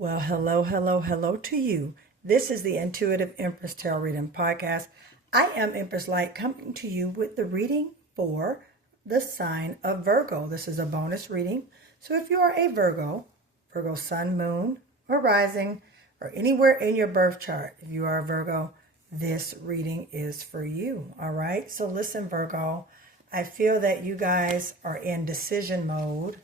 Well, hello, hello, hello to you. This is the Intuitive Empress Tarot Reading Podcast. I am Empress Light coming to you with the reading for the sign of Virgo. This is a bonus reading. So if you are a Virgo, Virgo sun, moon, or rising, or anywhere in your birth chart, if you are a Virgo, this reading is for you. All right. So listen, Virgo, I feel that you guys are in decision mode.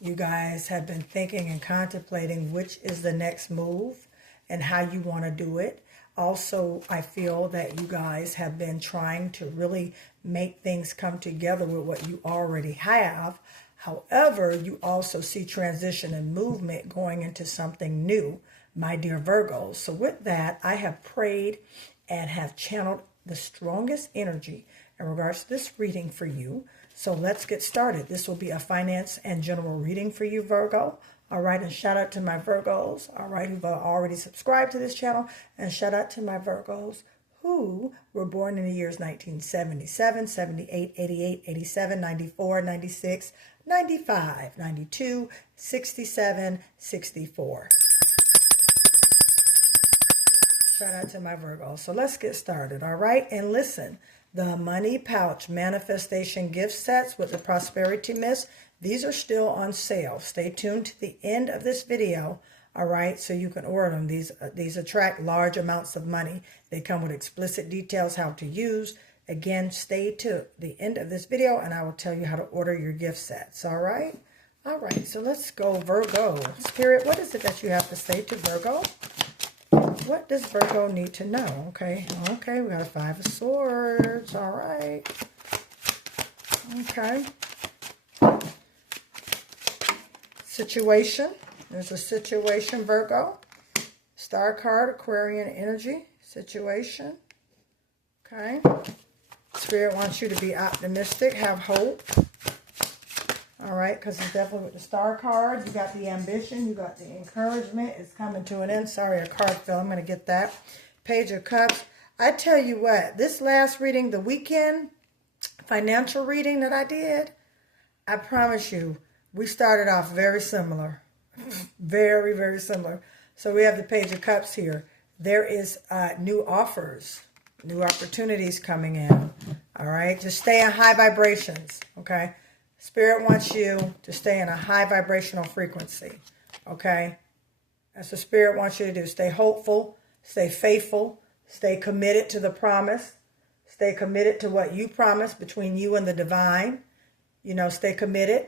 You guys have been thinking and contemplating which is the next move and how you want to do it. Also, I feel that you guys have been trying to really make things come together with what you already have. However, you also see transition and movement going into something new, my dear Virgos. So with that, I have prayed and have channeled the strongest energy in regards to this reading for you. So let's get started. This will be a finance and general reading for you, Virgo. All right, and shout out to my Virgos, all right, who've already subscribed to this channel. And shout out to my Virgos who were born in the years 1977, 78, 88, 87, 94, 96, 95, 92, 67, 64. Shout out to my Virgos. So let's get started, all right? And listen, the Money Pouch Manifestation gift sets with the Prosperity Mist, these are still on sale. Stay tuned to the end of this video, all right, so you can order them. These attract large amounts of money. They come with explicit details how to use. Again, stay to the end of this video, and I will tell you how to order your gift sets, all right? All right, so let's go, Virgo. Spirit, what is it that you have to say to Virgo? What does Virgo need to know? Okay, we got a Five of Swords. All right. Okay. Situation. There's a situation, Virgo. Star card, Aquarian energy. Situation. Okay. Spirit wants you to be optimistic, have hope. All right, because it's definitely with the star card. You got the ambition. You got the encouragement. It's coming to an end. Sorry, a card fell. I'm going to get that. Page of Cups. I tell you what, this last reading, the weekend financial reading that I did, I promise you, we started off very similar. Very, very similar. So we have the Page of Cups here. There is new offers, new opportunities coming in. All right, just stay in high vibrations, okay? Spirit wants you to stay in a high vibrational frequency, okay? That's what Spirit wants you to do. Stay hopeful, stay faithful, stay committed to the promise, stay committed to what you promised between you and the divine. You know, stay committed,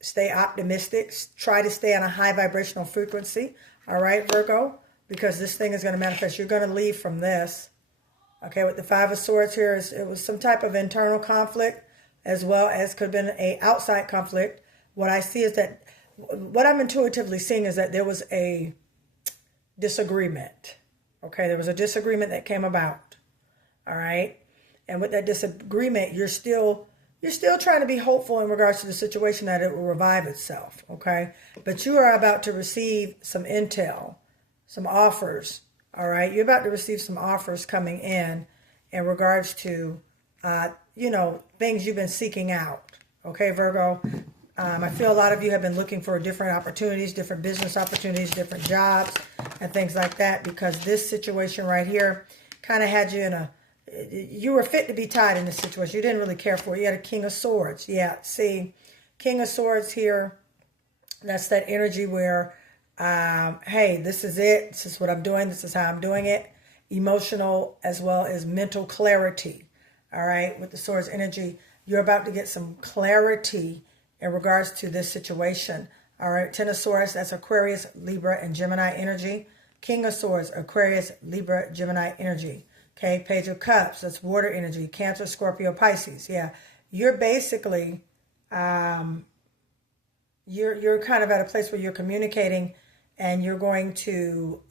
stay optimistic, try to stay on a high vibrational frequency, all right, Virgo? Because this thing is going to manifest. You're going to leave from this, okay? With the Five of Swords here, it was some type of internal conflict, as well as could have been an outside conflict. What I see is that, what I'm intuitively seeing is that there was a disagreement. Okay, there was a disagreement that came about. All right, and with that disagreement, you're still trying to be hopeful in regards to the situation that it will revive itself. Okay, but you are about to receive some intel, some offers. All right, you're about to receive some offers coming in regards to you know, things you've been seeking out. Okay, Virgo? I feel a lot of you have been looking for different opportunities, different business opportunities, different jobs, and things like that, because this situation right here kind of had you in a, you were fit to be tied in this situation. You didn't really care for it. You had a King of Swords. Yeah, see, King of Swords here, that's that energy where, hey, this is it. This is what I'm doing. This is how I'm doing it. Emotional as well as mental clarity. All right, with the Swords energy, you're about to get some clarity in regards to this situation. All right, Ten of Swords, that's Aquarius, Libra, and Gemini energy. King of Swords, Aquarius, Libra, Gemini energy. Okay, Page of Cups, that's water energy. Cancer, Scorpio, Pisces. Yeah, you're basically, you're kind of at a place where you're communicating and you're going to,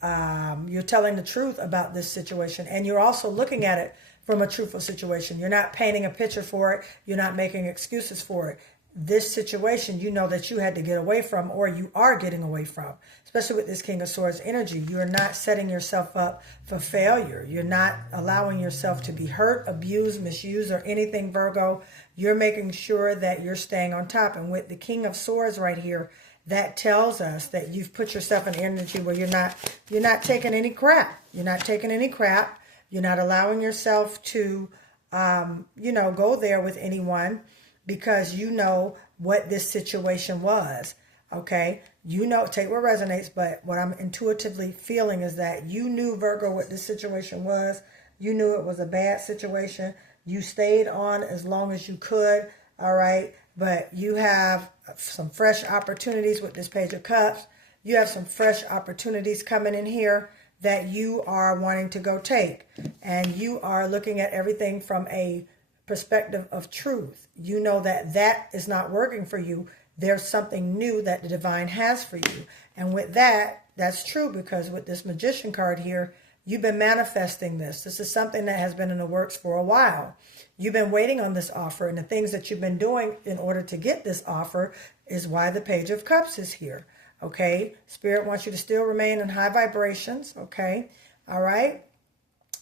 you're telling the truth about this situation. And you're also looking at it from a truthful situation. You're not painting a picture for it. You're not making excuses for it. This situation, you know that you had to get away from, or you are getting away from, especially with this King of Swords energy. You're not setting yourself up for failure. You're not allowing yourself to be hurt, abused, misused, or anything, Virgo. You're making sure that you're staying on top. And with the King of Swords right here, that tells us that you've put yourself in energy where you're not taking any crap. You're not taking any crap. You're not allowing yourself to, go there with anyone because you know what this situation was. Okay, take what resonates, but what I'm intuitively feeling is that you knew, Virgo, what this situation was. You knew it was a bad situation. You stayed on as long as you could, all right? But you have some fresh opportunities with this Page of Cups. You have some fresh opportunities coming in here that you are wanting to go take. And you are looking at everything from a perspective of truth. You know that that is not working for you. There's something new that the divine has for you. And with that, that's true, because with this Magician card here, you've been manifesting this. This is something that has been in the works for a while. You've been waiting on this offer, and the things that you've been doing in order to get this offer is why the Page of Cups is here. Okay? Spirit wants you to still remain in high vibrations. Okay? All right?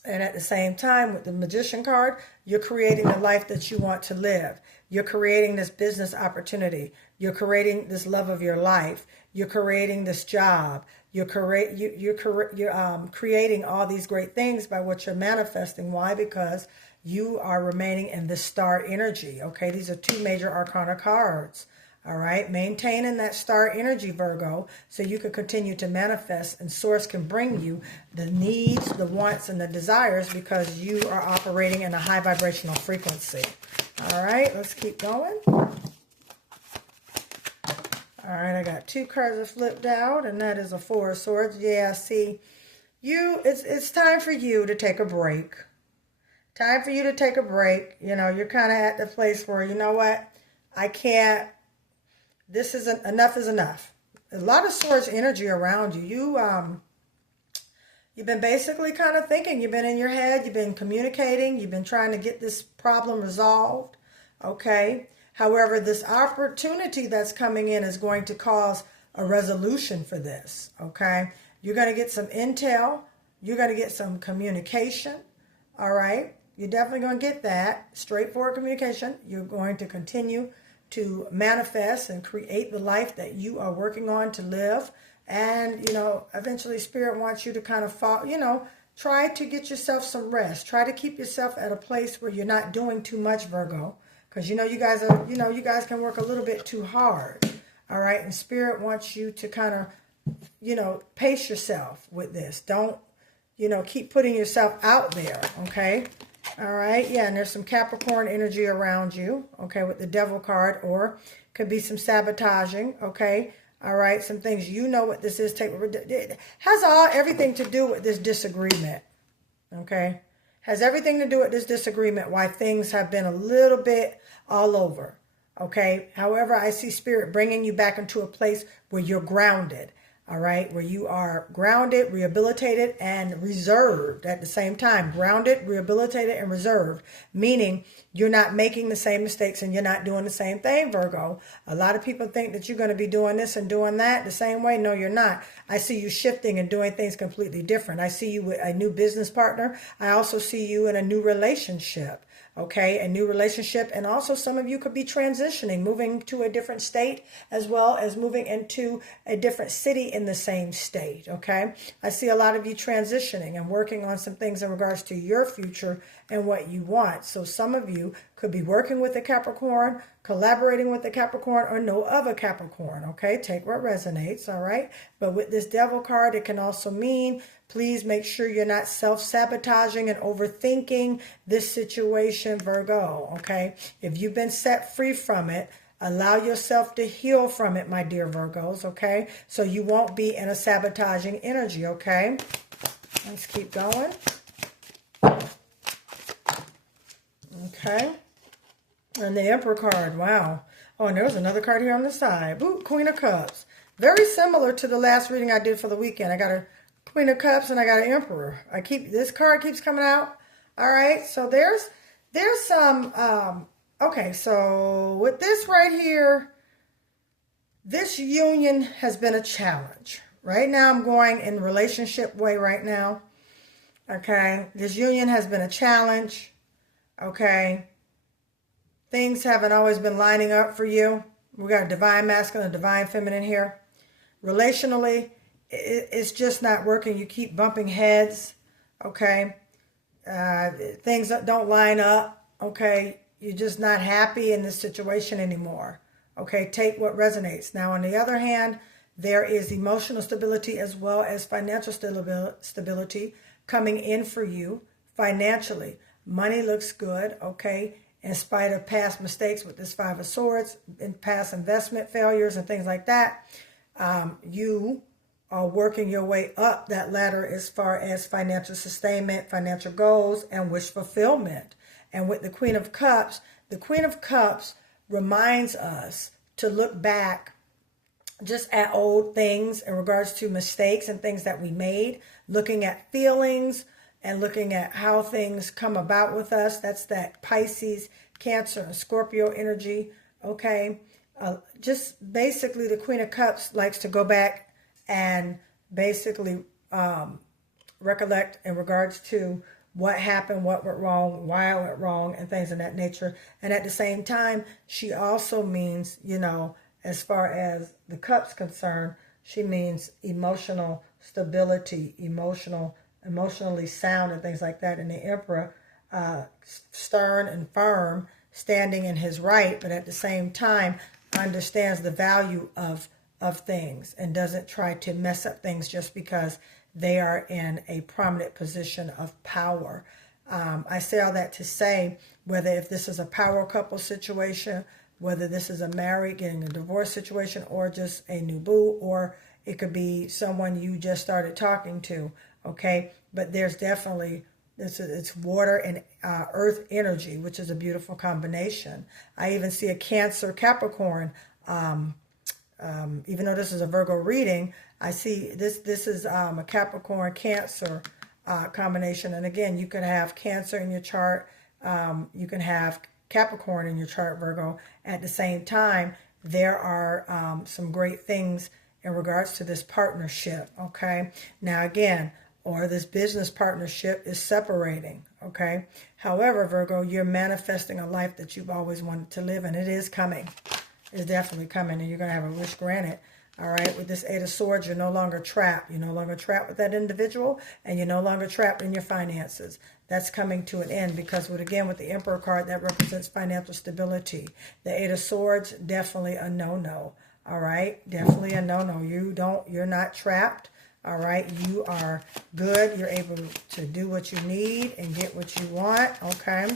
And at the same time, with the Magician card, you're creating the life that you want to live. You're creating this business opportunity. You're creating this love of your life. You're creating this job. You're creating all these great things by what you're manifesting. Why? Because you are remaining in the star energy. Okay, these are two major arcana cards. All right, maintaining that star energy, Virgo, so you can continue to manifest, and Source can bring you the needs, the wants, and the desires because you are operating in a high vibrational frequency. All right, let's keep going. All right, I got two cards that flipped out, and that is a Four of Swords. Yeah, see, it's time for you to take a break. Time for you to take a break. You know, you're kind of at the place where, you know what, I can't. This isn't enough is enough. A lot of Swords energy around you. You've been basically kind of thinking. You've been in your head. You've been communicating. You've been trying to get this problem resolved. Okay. However, this opportunity that's coming in is going to cause a resolution for this. Okay. You're going to get some intel. You're going to get some communication. All right. You're definitely going to get that. Straightforward communication. You're going to continue to manifest and create the life that you are working on to live. And, eventually Spirit wants you to kind of fall, try to get yourself some rest. Try to keep yourself at a place where you're not doing too much, Virgo. Because, you guys can work a little bit too hard. All right. And Spirit wants you to kind of, pace yourself with this. Don't, keep putting yourself out there. Okay. All right, yeah, and there's some Capricorn energy around you, okay, with the Devil card, or could be some sabotaging, okay? All right, some things, what this is. It has everything to do with this disagreement, okay? Has everything to do with this disagreement, why things have been a little bit all over, okay? However, I see Spirit bringing you back into a place where you're grounded. All right, where you are grounded, rehabilitated, and reserved at the same time. Grounded, rehabilitated, and reserved, meaning you're not making the same mistakes and you're not doing the same thing, Virgo. A lot of people think that you're going to be doing this and doing that the same way. No, you're not. I see you shifting and doing things completely different. I see you with a new business partner. I also see you in a new relationship. Okay, a new relationship, and also some of you could be transitioning, moving to a different state, as well as moving into a different city in the same state. Okay, I see a lot of you transitioning and working on some things in regards to your future and what you want. So some of you could be working with a Capricorn, collaborating with a Capricorn, or know of a Capricorn. Okay, take what resonates. All right, but with this Devil card, it can also mean, please make sure you're not self-sabotaging and overthinking this situation, Virgo, okay? If you've been set free from it, allow yourself to heal from it, my dear Virgos, okay? So you won't be in a sabotaging energy, okay? Let's keep going. Okay. And the Emperor card, wow. Oh, and there's another card here on the side. Ooh, Queen of Cups. Very similar to the last reading I did for the weekend. I got a Queen of Cups and I got an Emperor. This card keeps coming out. All right, so there's some okay, so with this right here, this union has been a challenge. Right now I'm going in relationship way right now. Okay, this union has been a challenge. Okay, things haven't always been lining up for you. We got a divine masculine, a divine feminine here. Relationally, it's just not working. You keep bumping heads, okay? Things that don't line up, okay? You're just not happy in this situation anymore, okay? Take what resonates. Now, on the other hand, there is emotional stability as well as financial stability coming in for you financially. Money looks good, okay? In spite of past mistakes with this Five of Swords, and past investment failures and things like that, you are working your way up that ladder as far as financial sustainment, financial goals, and wish fulfillment. And with the Queen of Cups reminds us to look back just at old things in regards to mistakes and things that we made, looking at feelings and looking at how things come about with us. That's that Pisces, Cancer, and Scorpio energy, okay? Just basically the Queen of Cups likes to go back and basically recollect in regards to what happened, what went wrong, why it went wrong, and things of that nature. And at the same time, she also means, you know, as far as the Cups concerned, she means emotional stability, emotionally sound and things like that. And the Emperor, stern and firm, standing in his right, but at the same time understands the value of things and doesn't try to mess up things just because they are in a prominent position of power. I say all that to say, whether if this is a power couple situation, whether this is a married, getting a divorce situation, or just a new boo, or it could be someone you just started talking to, okay? But there's definitely, it's water and earth energy, which is a beautiful combination. I even see a Cancer, Capricorn, even though this is a Virgo reading, I see this is a Capricorn, Cancer combination. And again, you can have Cancer in your chart. You can have Capricorn in your chart, Virgo. At the same time, there are some great things in regards to this partnership, okay? Now again, or this business partnership is separating, okay? However, Virgo, you're manifesting a life that you've always wanted to live, and it is coming. It's definitely coming, and you're going to have a wish granted. All right, with this Eight of Swords, you're no longer trapped. You're no longer trapped with that individual, and you're no longer trapped in your finances. That's coming to an end because, with the Emperor card, that represents financial stability. The Eight of Swords, definitely a no-no. All right, definitely a no-no. You're not trapped. All right, you are good. You're able to do what you need and get what you want, okay?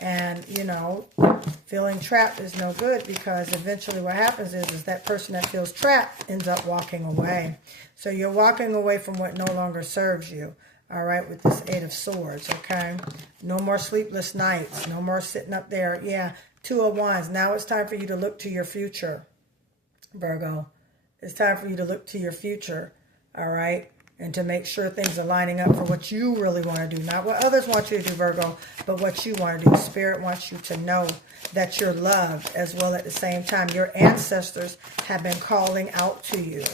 And, you know, feeling trapped is no good because eventually what happens is that person that feels trapped ends up walking away. So you're walking away from what no longer serves you, all right, with this Eight of Swords, okay? No more sleepless nights. No more sitting up there. Yeah, Two of Wands. Now it's time for you to look to your future, Virgo. It's time for you to look to your future. All right, and to make sure things are lining up for what you really want to do. Not what others want you to do, Virgo, but what you want to do. Spirit wants you to know that you're loved as well at the same time. Your ancestors have been calling out to you.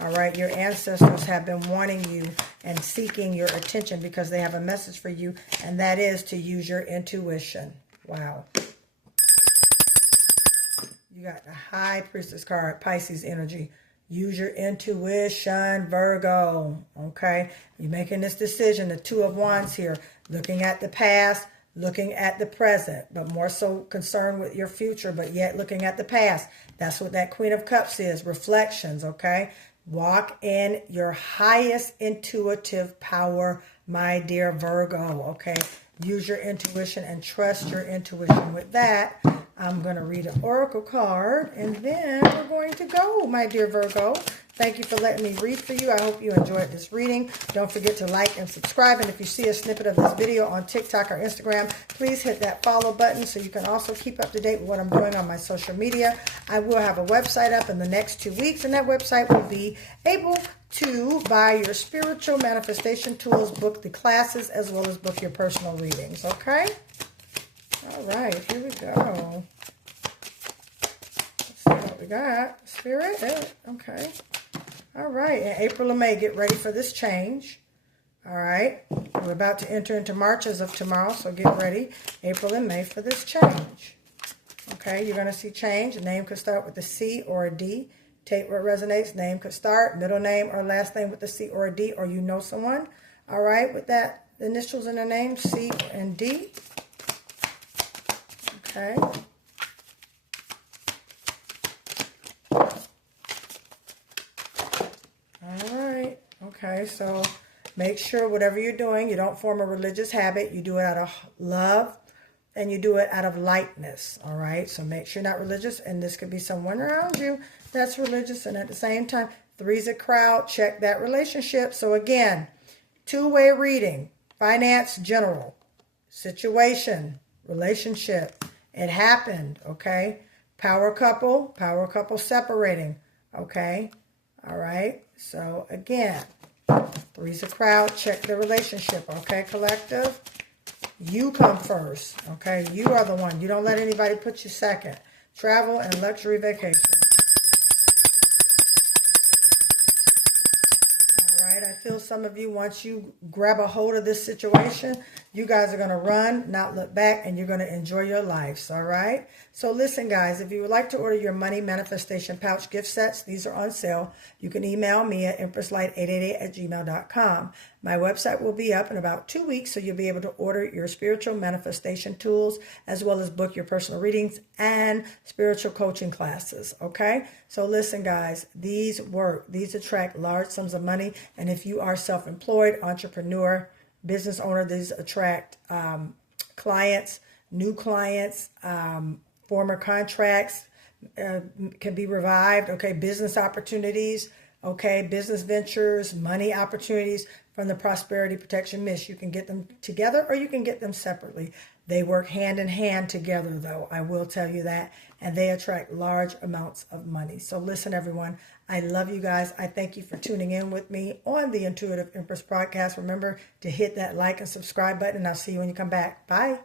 All right, your ancestors have been wanting you and seeking your attention because they have a message for you, and that is to use your intuition. Wow. You got the High Priestess card, Pisces energy. Use your intuition, Virgo, okay? You're making this decision, the Two of Wands here, looking at the past, looking at the present, but more so concerned with your future, but yet looking at the past. That's what that Queen of Cups is, reflections, okay? Walk in your highest intuitive power, my dear Virgo, okay? Use your intuition and trust your intuition. With that, I'm going to read an oracle card, and then we're going to go, my dear Virgo. Thank you for letting me read for you. I hope you enjoyed this reading. Don't forget to like and subscribe. And if you see a snippet of this video on TikTok or Instagram, please hit that follow button so you can also keep up to date with what I'm doing on my social media. I will have a website up in the next 2 weeks, and that website will be able to buy your spiritual manifestation tools, book the classes, as well as book your personal readings, okay? All right, here we go. Let's see what we got. Spirit, okay. All right, in April and May, get ready for this change. All right, we're about to enter into March as of tomorrow, so get ready, April and May, for this change. Okay, you're going to see change. The name could start with a C or a D. Take what resonates. Name could start, middle name or last name with a C or a D, or you know someone, all right, with that initials in their name, C and D. Okay. All right. Okay, so make sure whatever you're doing, you don't form a religious habit. You do it out of love and you do it out of lightness. All right, so make sure you're not religious, and this could be someone around you that's religious, and at the same time, 3's a crowd. Check that relationship. So again, two-way reading, finance, general, situation, relationship. It happened, okay? Power couple separating, okay? All right, so again, 3's a crowd. Check the relationship, okay, collective? You come first, okay? You are the one. You don't let anybody put you second. Travel and luxury vacation. All right, I feel some of you, once you grab a hold of this situation, you guys are going to run, not look back, and you're going to enjoy your lives, all right? So listen, guys, if you would like to order your money manifestation pouch gift sets, these are on sale. You can email me at empresslight888@gmail.com. My website will be up in about 2 weeks, so you'll be able to order your spiritual manifestation tools, as well as book your personal readings and spiritual coaching classes, okay? So listen, guys, these work. These attract large sums of money, and if you are self-employed, entrepreneur, business owner, these attract clients, new clients, former contracts can be revived, okay, business opportunities, okay, business ventures, money opportunities from the Prosperity Protection Mist. You can get them together or you can get them separately. They work hand in hand together, though, I will tell you that, and they attract large amounts of money. So listen, everyone, I love you guys. I thank you for tuning in with me on the Intuitive Empress podcast. Remember to hit that like and subscribe button, and I'll see you when you come back. Bye.